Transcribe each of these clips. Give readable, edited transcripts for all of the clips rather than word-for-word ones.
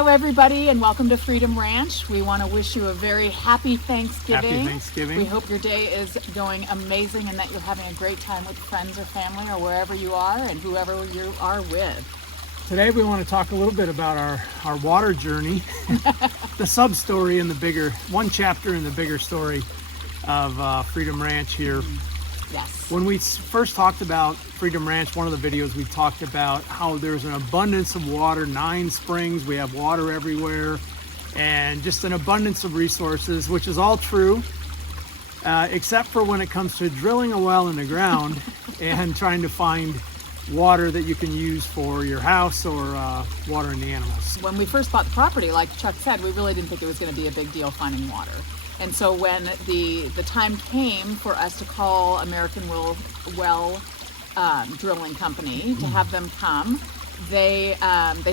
Hello everybody and welcome to Freedom Ranch. We want to wish you a very happy Thanksgiving. Happy Thanksgiving. We hope your day is going amazing and that you're having a great time with friends or family or wherever you are and whoever you are with. Today we want to talk a little bit about our water journey, the sub-story in the bigger, one chapter in the bigger story of Freedom Ranch here. Yes. When we first talked about Freedom Ranch, one of the videos we talked about how there's an abundance of water, 9 springs, we have water everywhere, and just an abundance of resources, which is all true, except for when it comes to drilling a well in the ground and trying to find water that you can use for your house or watering the animals. When we first bought the property, like Chuck said, we really didn't think it was going to be a big deal finding water. And so when the time came for us to call American Well Drilling Company to have them come, they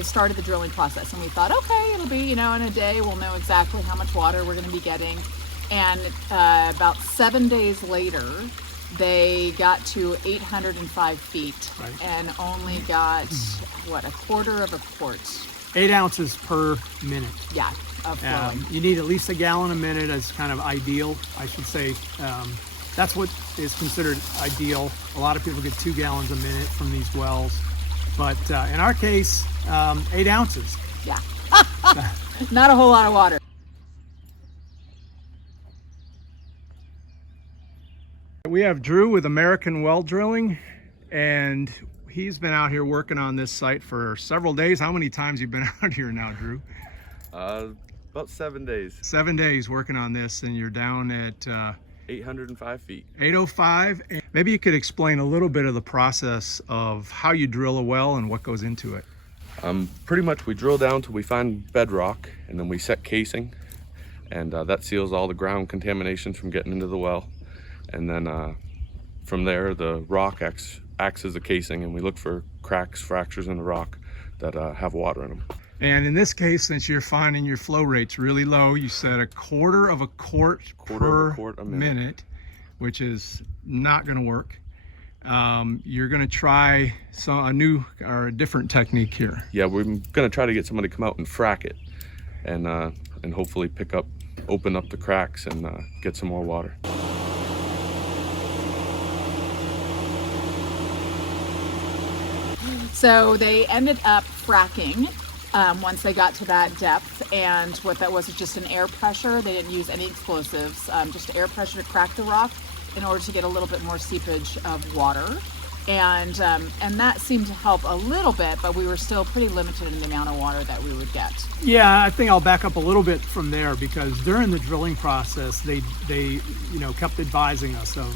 started the drilling process, and we thought, okay, it'll be, in a day we'll know exactly how much water we're going to be getting. And about 7 days later, they got to 805 feet, right, and only got a quarter of a quart. 8 ounces per minute. Yeah. You need at least a gallon a minute as kind of ideal, I should say. That's what is considered ideal. A lot of people get 2 gallons a minute from these wells, but in our case, 8 ounces. Yeah, not a whole lot of water. We have Drew with American Well Drilling, and he's been out here working on this site for several days. How many times have you been out here now, Drew? About 7 days. 7 days working on this, and you're down at 805 feet. 805. Maybe you could explain a little bit of the process of how you drill a well and what goes into it. Pretty much we drill down till we find bedrock, and then we set casing, and that seals all the ground contaminations from getting into the well. And then from there, the rock acts as a casing, and we look for cracks, fractures in the rock that have water in them. And in this case, since you're finding your flow rates really low, you said a quarter of a quart per minute, which is not going to work. You're going to try a different technique here. Yeah, we're going to try to get somebody to come out and frack it, and hopefully open up the cracks and get some more water. So they ended up fracking once they got to that depth, and what that was just an air pressure. They didn't use any explosives, just air pressure to crack the rock in order to get a little bit more seepage of water. And that seemed to help a little bit, but we were still pretty limited in the amount of water that we would get. Yeah, I think I'll back up a little bit from there, because during the drilling process, they kept advising us of,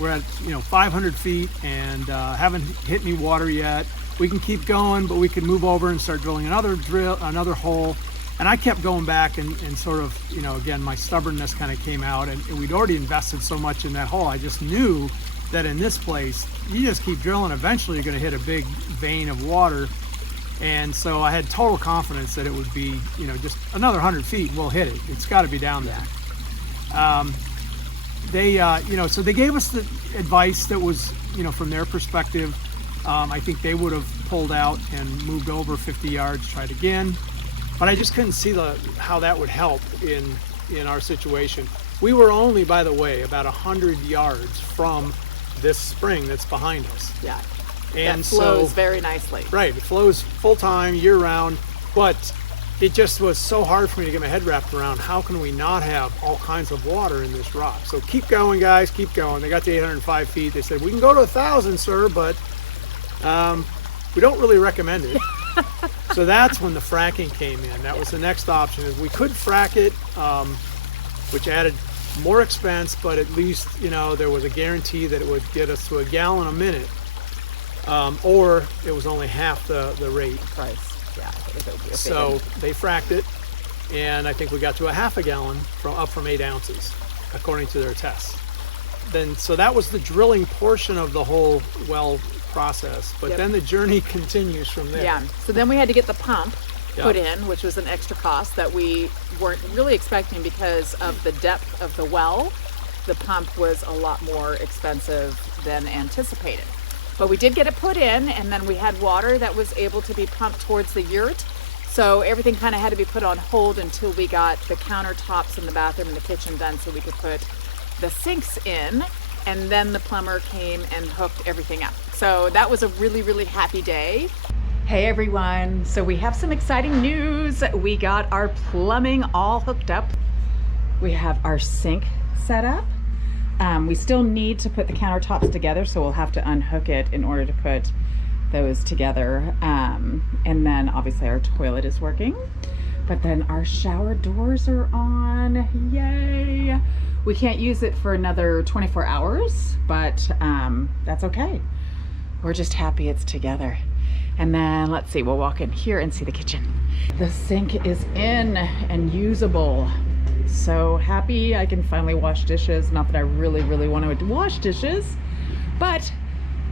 we're at 500 feet and haven't hit any water yet. We can keep going, but we can move over and start drilling another hole. And I kept going back and sort of, again, my stubbornness kind of came out, and we'd already invested so much in that hole. I just knew that in this place, you just keep drilling, eventually you're going to hit a big vein of water. And so I had total confidence that it would be, just another 100 feet and we'll hit it. It's got to be down there. So they gave us the advice that was, from their perspective. I think they would have pulled out and moved over 50 yards, tried again. But I just couldn't see how that would help in our situation. We were only, by the way, about 100 yards from this spring that's behind us. Yeah, and that flows very nicely. Right, it flows full time, year round, but it just was so hard for me to get my head wrapped around how can we not have all kinds of water in this rock. So keep going, guys, keep going. They got to 805 feet. They said, we can go to 1,000, sir, but we don't really recommend it. So that's when the fracking came in. That was the next option. Is we could frack it, which added more expense, but at least there was a guarantee that it would get us to a gallon a minute, or it was only half the rate price. Yeah. So they fracked it, and I think we got to a half a gallon up from 8 ounces, according to their tests. So that was the drilling portion of the whole well process, but then the journey continues from there. Yeah. So then we had to get the pump put in, which was an extra cost that we weren't really expecting because of the depth of the well. The pump was a lot more expensive than anticipated. But we did get it put in, and then we had water that was able to be pumped towards the yurt. So everything kind of had to be put on hold until we got the countertops in the bathroom and the kitchen done so we could put the sinks in. And then the plumber came and hooked everything up. So that was a really, really happy day. Hey everyone, so we have some exciting news. We got our plumbing all hooked up. We have our sink set up. We still need to put the countertops together, so we'll have to unhook it in order to put those together. And then obviously our toilet is working. But then our shower doors are on, yay! We can't use it for another 24 hours, but that's okay. We're just happy it's together. And then let's see, we'll walk in here and see the kitchen. The sink is in and usable. So happy I can finally wash dishes. Not that I really, really want to wash dishes, but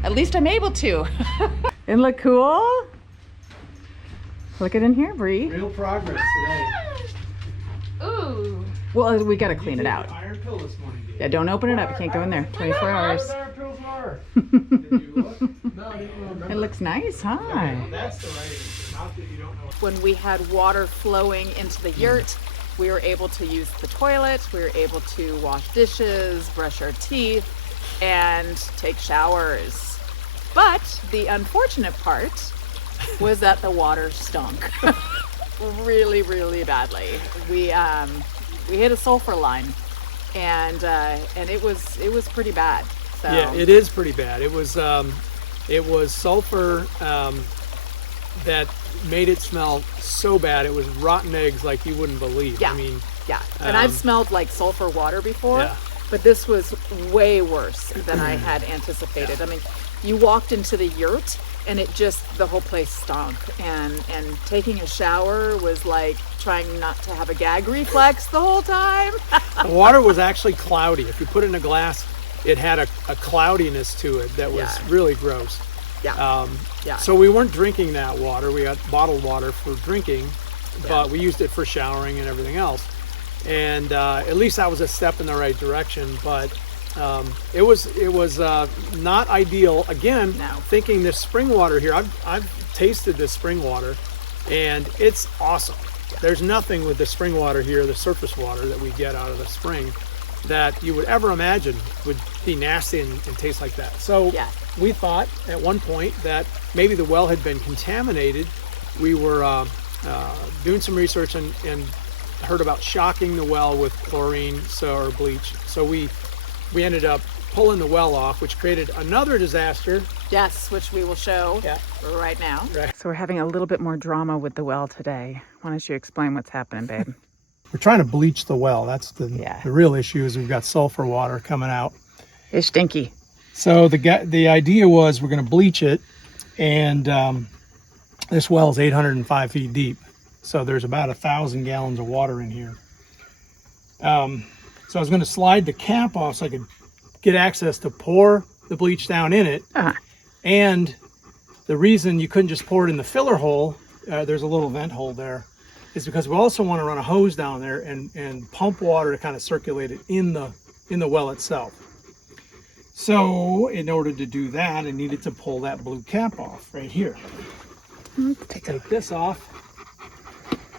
at least I'm able to. Isn't it look cool? Look it in here, Bree. Real progress today. Ooh. Well, we gotta clean it out. Iron pill this morning, dude. Yeah, don't open it up. You can't go in there. 24 hours. Iron pills are. Did you look? No, I didn't remember. It looks nice, huh? That's the right answer. Not that you don't know. When we had water flowing into the yurt, we were able to use the toilet. We were able to wash dishes, brush our teeth, and take showers. But the unfortunate part was that the water stunk really, really badly. We hit a sulfur line, and it was pretty bad. So. Yeah, it is pretty bad. It was sulfur that made it smell so bad. It was rotten eggs like you wouldn't believe. Yeah. I mean, yeah. And I've smelled like sulfur water before, yeah. but this was way worse than I had anticipated. Yeah. I mean, you walked into the yurt and the whole place stunk, and taking a shower was like trying not to have a gag reflex the whole time. the water was actually cloudy. If you put it in a glass, it had a cloudiness to it that was really gross. Yeah. Yeah. So we weren't drinking that water. We got bottled water for drinking, but we used it for showering and everything else. And at least that was a step in the right direction. But it was not ideal. Again, thinking this spring water here, I've tasted this spring water, and it's awesome. Yeah. There's nothing with the spring water here, the surface water that we get out of the spring, that you would ever imagine would be nasty and taste like that. So we thought at one point that maybe the well had been contaminated. We were doing some research and heard about shocking the well with chlorine or bleach. So we ended up pulling the well off, which created another disaster. Yes, which we will show right now. Right. So we're having a little bit more drama with the well today. Why don't you explain what's happening, babe? We're trying to bleach the well. That's the real issue, is we've got sulfur water coming out. It's stinky. So the idea was we're going to bleach it, and this well is 805 feet deep. So there's about 1,000 gallons of water in here. So I was going to slide the cap off so I could get access to pour the bleach down in it. And the reason you couldn't just pour it in the filler hole, there's a little vent hole there, is because we also want to run a hose down there and pump water to kind of circulate it in the well itself. So in order to do that, I needed to pull that blue cap off right here. Take this off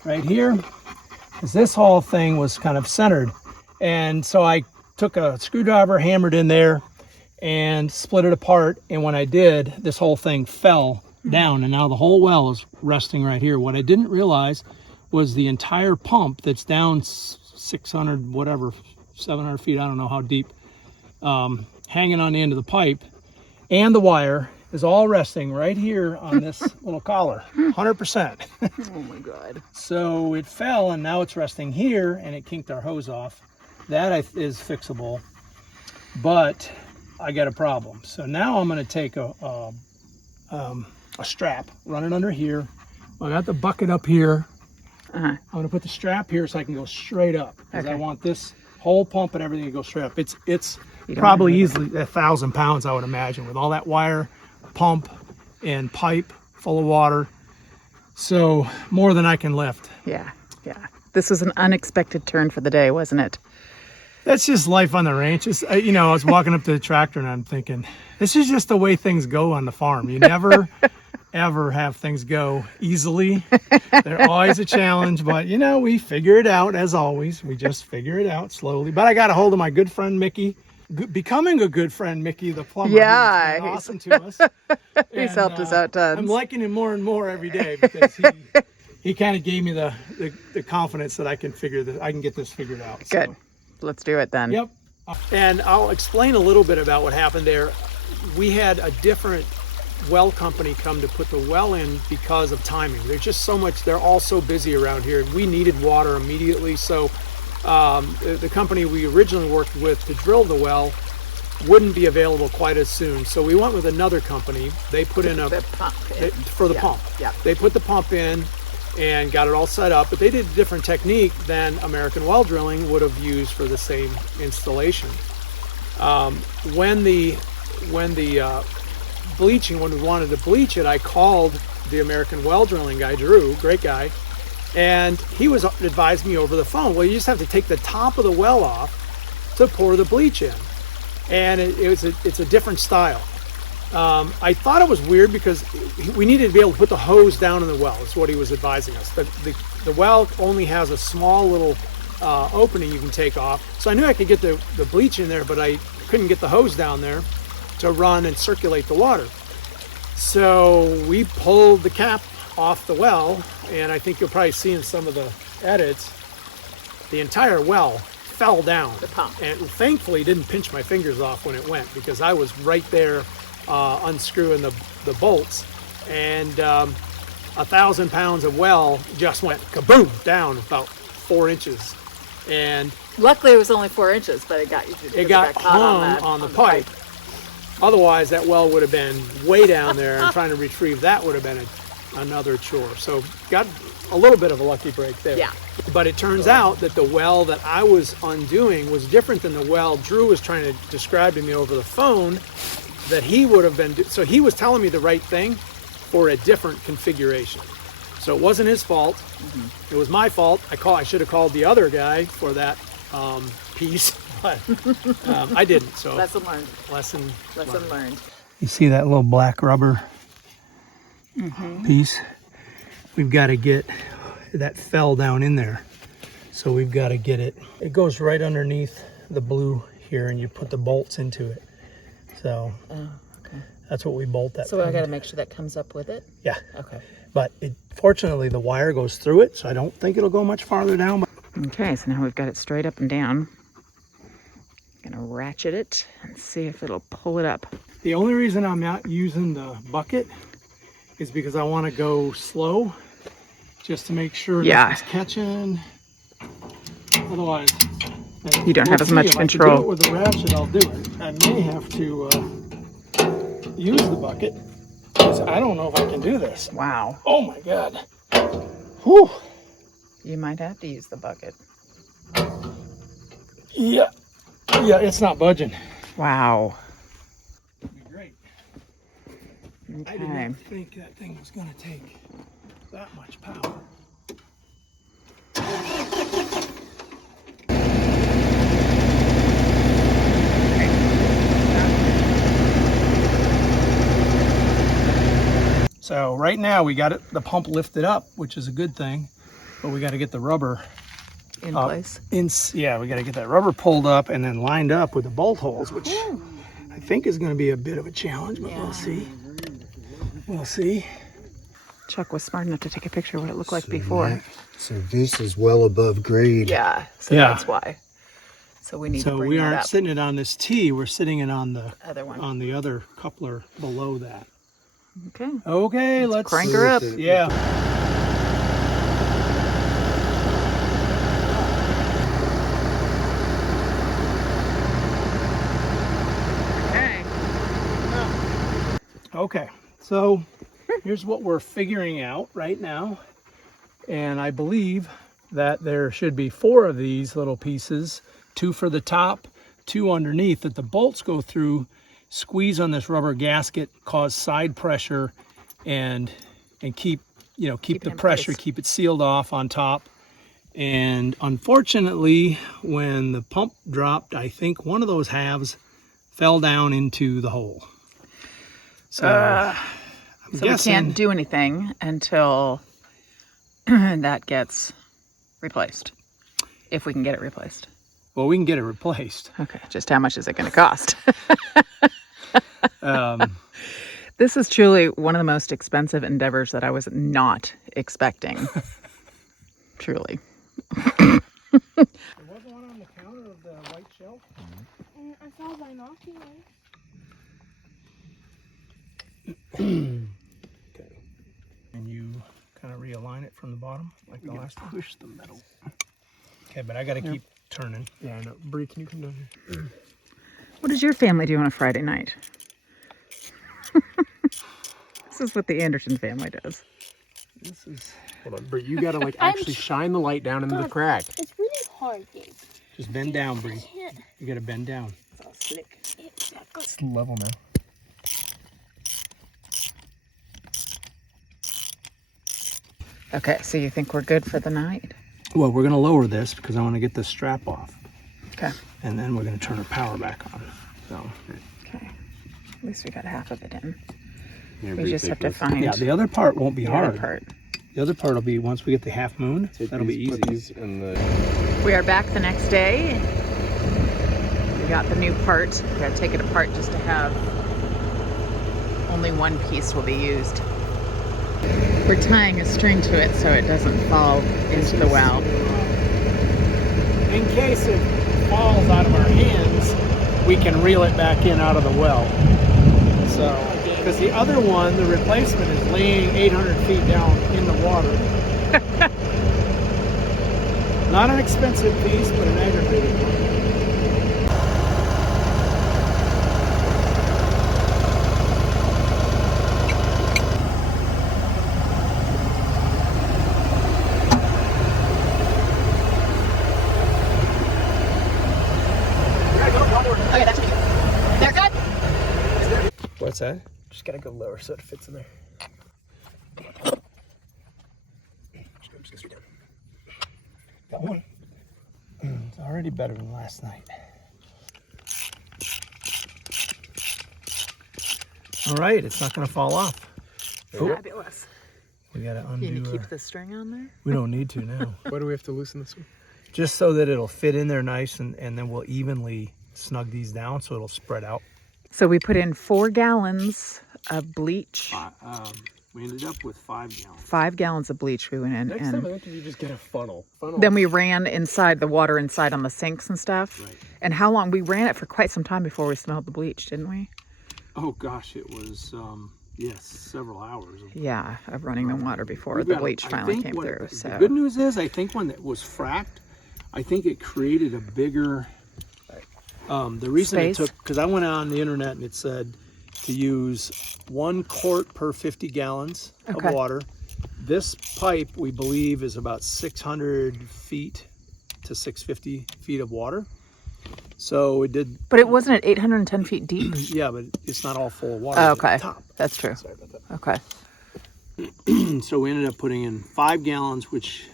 right here, because this whole thing was kind of centered. And so I took a screwdriver, hammered in there, and split it apart. And when I did, this whole thing fell down, and now the whole well is resting right here. What I didn't realize was the entire pump that's down 600, whatever, 700 feet, I don't know how deep, hanging on the end of the pipe, and the wire is all resting right here on this little collar, 100%. Oh my God. So it fell, and now it's resting here, and it kinked our hose off. That is fixable, but I got a problem. So now I'm going to take a strap, run it under here. I got the bucket up here. I'm going to put the strap here so I can go straight up, because I want this whole pump and everything to go straight up. It's probably easily 1,000 pounds, I would imagine, with all that wire, pump, and pipe full of water. So more than I can lift. Yeah. This was an unexpected turn for the day, wasn't it? That's just life on the ranch. I was walking up to the tractor and I'm thinking, this is just the way things go on the farm. You never ever have things go easily. They're always a challenge, but you know, we figure it out as always. We just figure it out slowly. But I got a hold of my good friend Mickey, becoming a good friend Mickey, the plumber. Yeah, who's been awesome to us. He's helped us out tons. I'm liking him more and more every day because he kind of gave me the confidence that I can get this figured out. Good. So, Let's do it then. yep. And I'll explain a little bit about what happened there. We had a different well company come to put the well in because of timing. There's just so much, they're all so busy around here. We needed water immediately, so the company we originally worked with to drill the well wouldn't be available quite as soon. So we went with another company. They put in The pump for the pump. Yeah. They put the pump in and got it all set up, but they did a different technique than American Well Drilling would have used for the same installation. When we wanted to bleach it, I called the American Well Drilling guy, Drew, great guy, and he was advising me over the phone, well, you just have to take the top of the well off to pour the bleach in. And it's a different style. I thought it was weird because we needed to be able to put the hose down in the well, is what he was advising us. But the well only has a small little opening you can take off. So I knew I could get the bleach in there, but I couldn't get the hose down there to run and circulate the water. So we pulled the cap off the well, and I think you'll probably see in some of the edits, the entire well fell down. The pump. And thankfully didn't pinch my fingers off when it went, because I was right there unscrewing the bolts, and 1,000 pounds of well just went kaboom down about 4 inches. And Luckily, it was only 4 inches, but it got caught hung on the pipe. Otherwise, that well would have been way down there, and trying to retrieve that would have been another chore. So got a little bit of a lucky break there. Yeah. But it turns out that the well that I was undoing was different than the well Drew was trying to describe to me over the phone that he would have been. So he was telling me the right thing for a different configuration. So it wasn't his fault. Mm-hmm. It was my fault. I should have called the other guy for that piece, but I didn't. So Lesson learned. Lesson learned. You see that little black rubber piece? We've got to get that fell down in there. So we've got to get it. It goes right underneath the blue here, and you put the bolts into it. So that's what we bolt that. So I got to make sure that comes up with it? Yeah. Okay. But fortunately, the wire goes through it, so I don't think it'll go much farther down. But Okay, so now we've got it straight up and down. Gonna ratchet it and see if it'll pull it up. the only reason I'm not using the bucket is because I want to go slow, just to make sure that it's catching. Otherwise, you don't have as much control. If I can do it with the ratchet, I'll do it. I may have to use the bucket, because I don't know if I can do this. Wow. Oh my God. Whew. You might have to use the bucket. Yeah, it's not budging. Wow. It'd be great. Okay. I did not think that thing was going to take that much power. So right now we got the pump lifted up, which is a good thing, but we got to get the rubber In place. Yeah, we got to get that rubber pulled up and then lined up with the bolt holes, which I think is going to be a bit of a challenge, but we'll see. We'll see. Chuck was smart enough to take a picture of what it looked like before. So this is well above grade. Yeah, so Yeah. that's why. So we need to So bring we that aren't up. sitting it on this T, we're sitting it on the Other one. other coupler below that. Okay. Okay, let's crank her up. Yeah. Okay. Okay, so here's what we're figuring out right now. And I believe that there should be 4 of these little pieces, 2 for the top, 2 underneath, that the bolts go through, squeeze on this rubber gasket, cause side pressure, and keep the pressure, place. keep it sealed off on top. And unfortunately, when the pump dropped, I think one of those halves fell down into the hole. So I'm So we can't do anything until that gets replaced, if we can get it replaced. Well, we can get it replaced. Okay, just how much is it going to cost? This is truly one of the most expensive endeavors that I was not expecting. Truly. There wasn't one on the counter of the white shelf? I saw binoculars. Okay. And you kind of realign it from the bottom, like the last time? Push the metal. Okay, but I got to keep turning. Yeah, I know. Bree, can you come down here? What does your family do on a Friday night? This is what the Anderson family does. This is... Hold on, Bree, you got to like actually shine the light down into the crack. It's really hard, Gabe. Just bend down, Bree. You got to bend down. It's all slick. It's level now. Okay, so you think we're good for the night? Well, we're going to lower this because I want to get the strap off. Okay. And then we're going to turn our power back on. So. Okay. At least we got half of it in. Yeah, We just have to find Yeah, the other part won't be the hard. other part. The other part will be once we get the half moon. That'll be easy. We are back the next day. We got the new part. We gotta take it apart just to have only one piece will be used. We're tying a string to it so it doesn't fall into the well. In case it falls out of our hands, we can reel it back in out of the well. So, because the other one, the replacement, is laying 800 feet down in the water. Not an expensive piece, but an aggravating one. Okay, that should be good. They're good? What's that? Just got to go lower so it fits in there. Got one. It's already better than last night. All right, it's not going to fall off. Fabulous. We got to Can you undo. keep the string on there? We don't need to now. Why do we have to loosen this one? Just so that it'll fit in there nice, and then we'll evenly snug these down so it'll spread out. So we put in 4 gallons of bleach. We ended up with 5 gallons. 5 gallons of bleach we went in. Next time I And think you just get a funnel. then we ran inside the water inside on the sinks and stuff. Right. And how long? We ran it for quite some time before we smelled the bleach, didn't we? Oh gosh, it was yes, several hours. Yeah, of running the water before We've the got- bleach I finally think came when- through. The So good news is, I think when it was fracked, I think it created a bigger. The reason Space? it took, because I went on the internet and it said to use 1 quart per 50 gallons Okay. of water. This pipe, we believe, is about 600 feet to 650 feet of water. So it did, But it wasn't at 810 feet deep? yeah, but it's not all full of water Oh, at okay. the top. That's true. Sorry about that. Okay. So we ended up putting in 5 gallons, which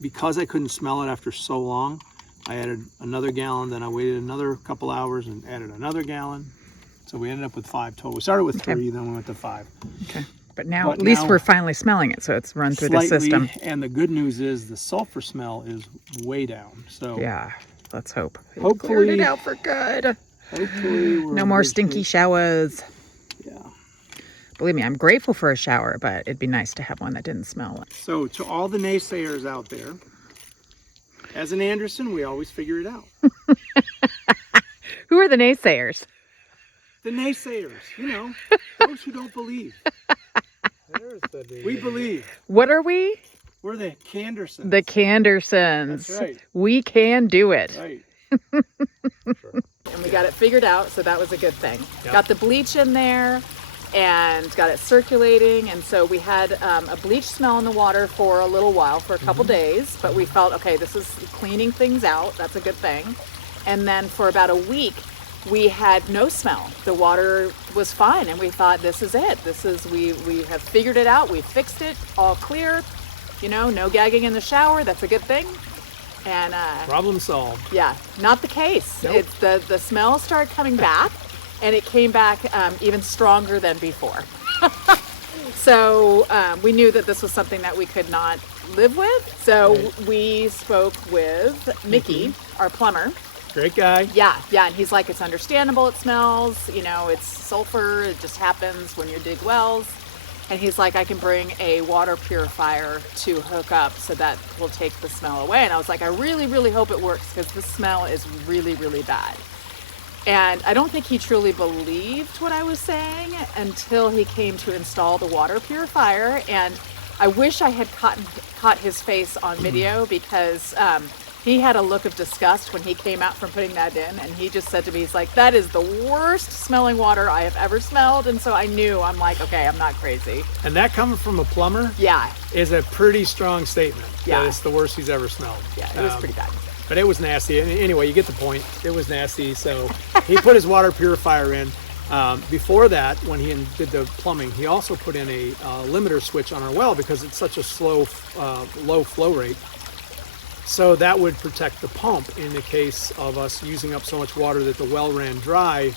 because I couldn't smell it after so long, I added another gallon, then I waited another couple hours and added another gallon. So we ended up with 5 total. We started with 3, then we went to 5. Okay. But now But at least now- we're finally smelling it, so it's run through the Slightly, system. and the good news is the sulfur smell is way down. So Yeah, let's hope. It Hopefully- cleared it out for good. hopefully we're No in more good stinky shape. showers. Yeah. Believe me, I'm grateful for a shower, but it'd be nice to have one that didn't smell like. So to all the naysayers out there, as an Anderson, we always figure it out. Who are the naysayers? The naysayers, those who don't believe. We believe. What are we? We're the Candersons. The Candersons. That's right. We can do it. Right. And we got it figured out, so that was a good thing. Yep. Got the bleach in there and got it circulating, and so we had a bleach smell in the water for a little while, for a couple days, but we felt, okay, this is cleaning things out. That's a good thing. And then for about a week, we had no smell. The water was fine, and we thought, this is it. We have figured it out. We fixed it, all clear. No gagging in the shower. That's a good thing. And Problem solved. yeah, not the case. Nope. It's the smell started coming back, and it came back even stronger than before. So we knew that this was something that we could not live with. So we spoke with Mickey, our plumber. Great guy. Yeah, and he's like, it's understandable, it smells, you know, it's sulfur, it just happens when you dig wells. And he's like, I can bring a water purifier to hook up so that will take the smell away. And I was like, I really, really hope it works because the smell is really, really bad. And I don't think he truly believed what I was saying until he came to install the water purifier. And I wish I had caught his face on video because he had a look of disgust when he came out from putting that in. And he just said to me, he's like, that is the worst smelling water I have ever smelled. And so I knew, I'm like, okay, I'm not crazy. And that coming from a plumber Yeah, is a pretty strong statement. Yeah. That it's the worst he's ever smelled. yeah, it was pretty bad. But it was nasty. Anyway, you get the point. It was nasty. So he put his water purifier in. Before that, when he did the plumbing, he also put in a limiter switch on our well because it's such a low flow rate. So that would protect the pump in the case of us using up so much water that the well ran dry.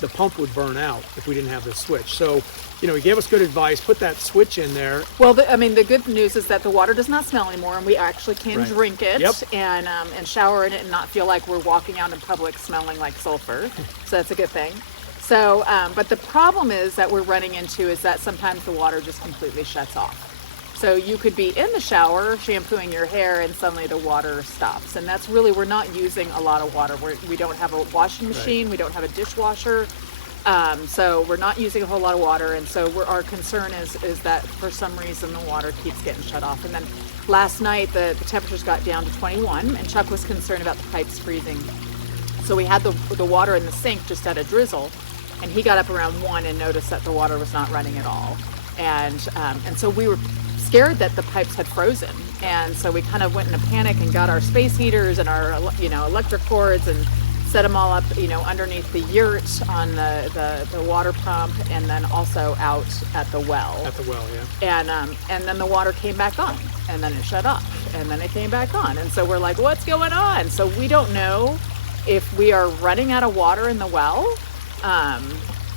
The pump would burn out if we didn't have this switch. So, you know, he gave us good advice. Put that switch in there. Well, the good news is that the water does not smell anymore, and we actually can Right. drink it Yep. and shower in it and not feel like we're walking out in public smelling like sulfur. So that's a good thing. So, but the problem is that we're running into is that sometimes the water just completely shuts off. So you could be in the shower shampooing your hair and suddenly the water stops. And that's really, we're not using a lot of water. We don't have a washing machine. We don't have a dishwasher. So we're not using a whole lot of water. And so our concern is that for some reason the water keeps getting shut off. And then last night the temperatures got down to 21 and Chuck was concerned about the pipes freezing. So we had the water in the sink just at a drizzle. And he got up around 1 and noticed that the water was not running at all. And so we were scared that the pipes had frozen. And so we kind of went in a panic and got our space heaters and our, electric cords and set them all up, underneath the yurt on the water pump and then also out at the well. At the well, yeah. And then the water came back on and then it shut off and then it came back on. And so we're like, what's going on? So we don't know if we are running out of water in the well,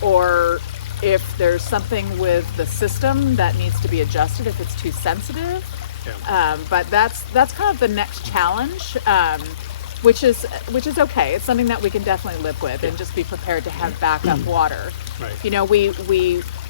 or if there's something with the system that needs to be adjusted, if it's too sensitive. Yeah. But that's kind of the next challenge, which is okay. It's something that we can definitely live with and just be prepared to have backup water. Right.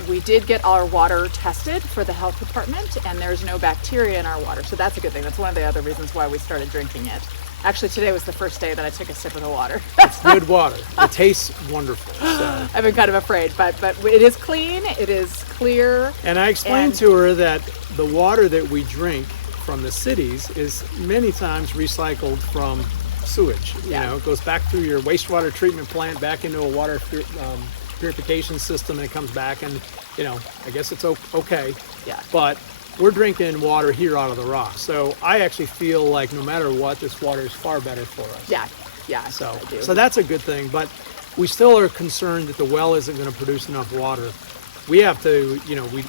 We did get our water tested for the health department and there's no bacteria in our water. So that's a good thing. That's one of the other reasons why we started drinking it. Actually, today was the first day that I took a sip of the water. It's good water. It tastes wonderful. So. I've been kind of afraid, but it is clean. It is clear. And I explained to her that the water that we drink from the cities is many times recycled from sewage. Yeah. You know, it goes back through your wastewater treatment plant, back into a water purification system, and it comes back. And I guess it's okay. Yeah. But we're drinking water here out of the rock. So I actually feel like no matter what, this water is far better for us. Yeah. So, I do. so that's a good thing. But we still are concerned that the well isn't going to produce enough water. We have to,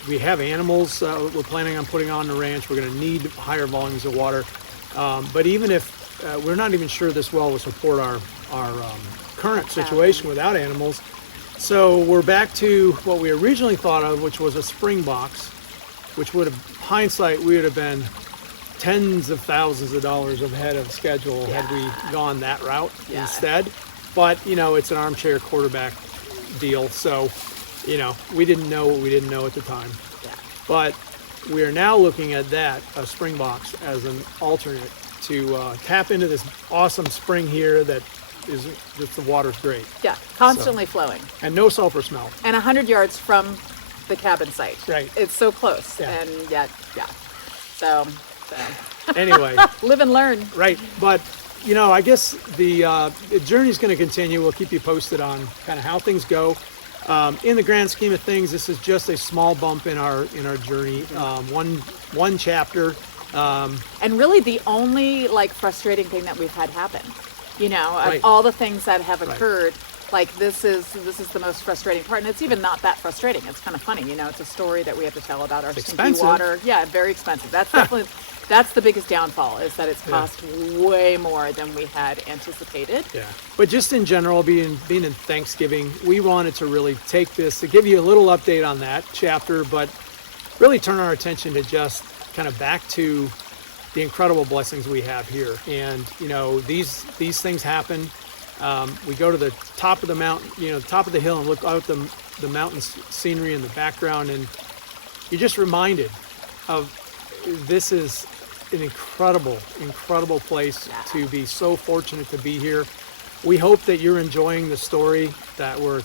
we have animals we're planning on putting on the ranch. We're going to need higher volumes of water. But even if we're not even sure this well will support our current situation without animals. So we're back to what we originally thought of, which was a spring box, which would have, hindsight, we would have been tens of thousands of dollars ahead of schedule had we gone that route instead. But, it's an armchair quarterback deal. So, we didn't know what we didn't know at the time. Yeah. But we are now looking at that, a spring box, as an alternate to tap into this awesome spring here that is just, the water's great. Yeah, constantly flowing. And no sulfur smell. And 100 yards from the cabin site. Right. It's so close. Yeah. And yeah. So. Anyway. Live and learn. Right. But, I guess the journey's going to continue. We'll keep you posted on kind of how things go. In the grand scheme of things, this is just a small bump in our journey. One chapter. And really the only frustrating thing that we've had happen, Right. of all the things that have Right. occurred, this is the most frustrating part. And it's even not that frustrating. It's kind of funny, it's a story that we have to tell about our stinky Expensive. water. Yeah, very expensive. That's definitely, that's the biggest downfall is that it's cost way more than we had anticipated. Yeah. But just in general, being in Thanksgiving, we wanted to really take this to give you a little update on that chapter, but really turn our attention to just kind of back to the incredible blessings we have here. And you know, these things happen. We go to the top of the mountain, you know, top of the hill, and look out the mountain scenery in the background, and you're just reminded of this is an incredible place to be. So fortunate to be here. We hope that you're enjoying the story that we're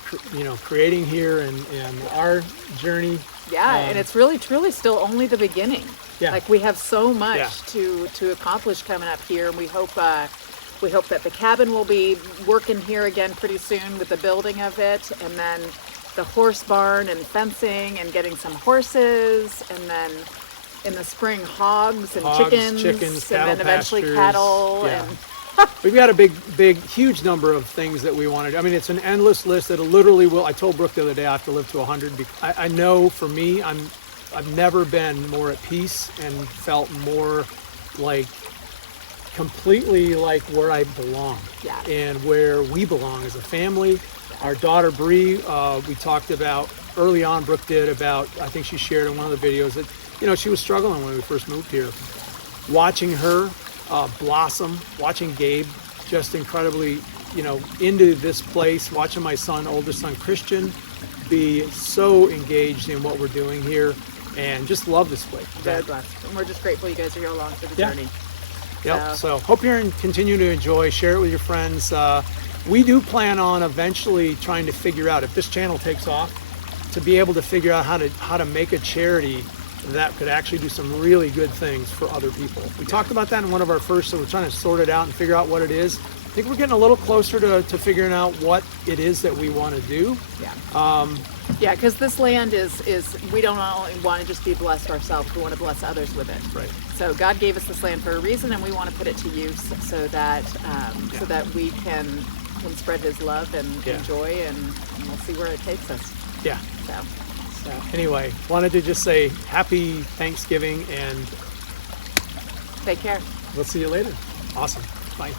creating here and our journey. Yeah, and it's really truly still only the beginning. Yeah. Like we have so much to accomplish coming up here, and we hope that the cabin will be working here again pretty soon with the building of it, and then the horse barn and fencing and getting some horses, and then in the spring hogs, chickens, and then eventually pastures. cattle. Yeah. And We've got a huge number of things that we wanted. I mean, it's an endless list that literally will. I told Brooke the other day I have to live to 100. I know for me, I've never been more at peace and felt more like completely like where I belong. Yeah. And where we belong as a family. Our daughter Bree, we talked about early on. Brooke did about, I think she shared in one of the videos that, you know, she was struggling when we first moved here. Watching her blossom, watching Gabe just incredibly, you know, into this place, watching my oldest son Christian, be so engaged in what we're doing here, and just love this place. very blessed. And we're just grateful you guys are here along for the journey. Yep. So hope you're continue to enjoy. Share it with your friends. We do plan on eventually trying to figure out, if this channel takes off, to be able to figure out how to make a charity that could actually do some really good things for other people. We talked about that in one of our first, so we're trying to sort it out and figure out what it is. I think we're getting a little closer to figuring out what it is that we want to do. Yeah. Yeah, because this land is we don't only want to just be blessed ourselves, we want to bless others with it. Right. So God gave us this land for a reason, and we want to put it to use so that we can spread His love and joy, and we'll see where it takes us. Yeah. So Anyway, wanted to just say happy Thanksgiving, and take care. we'll see you later. Awesome. Bye.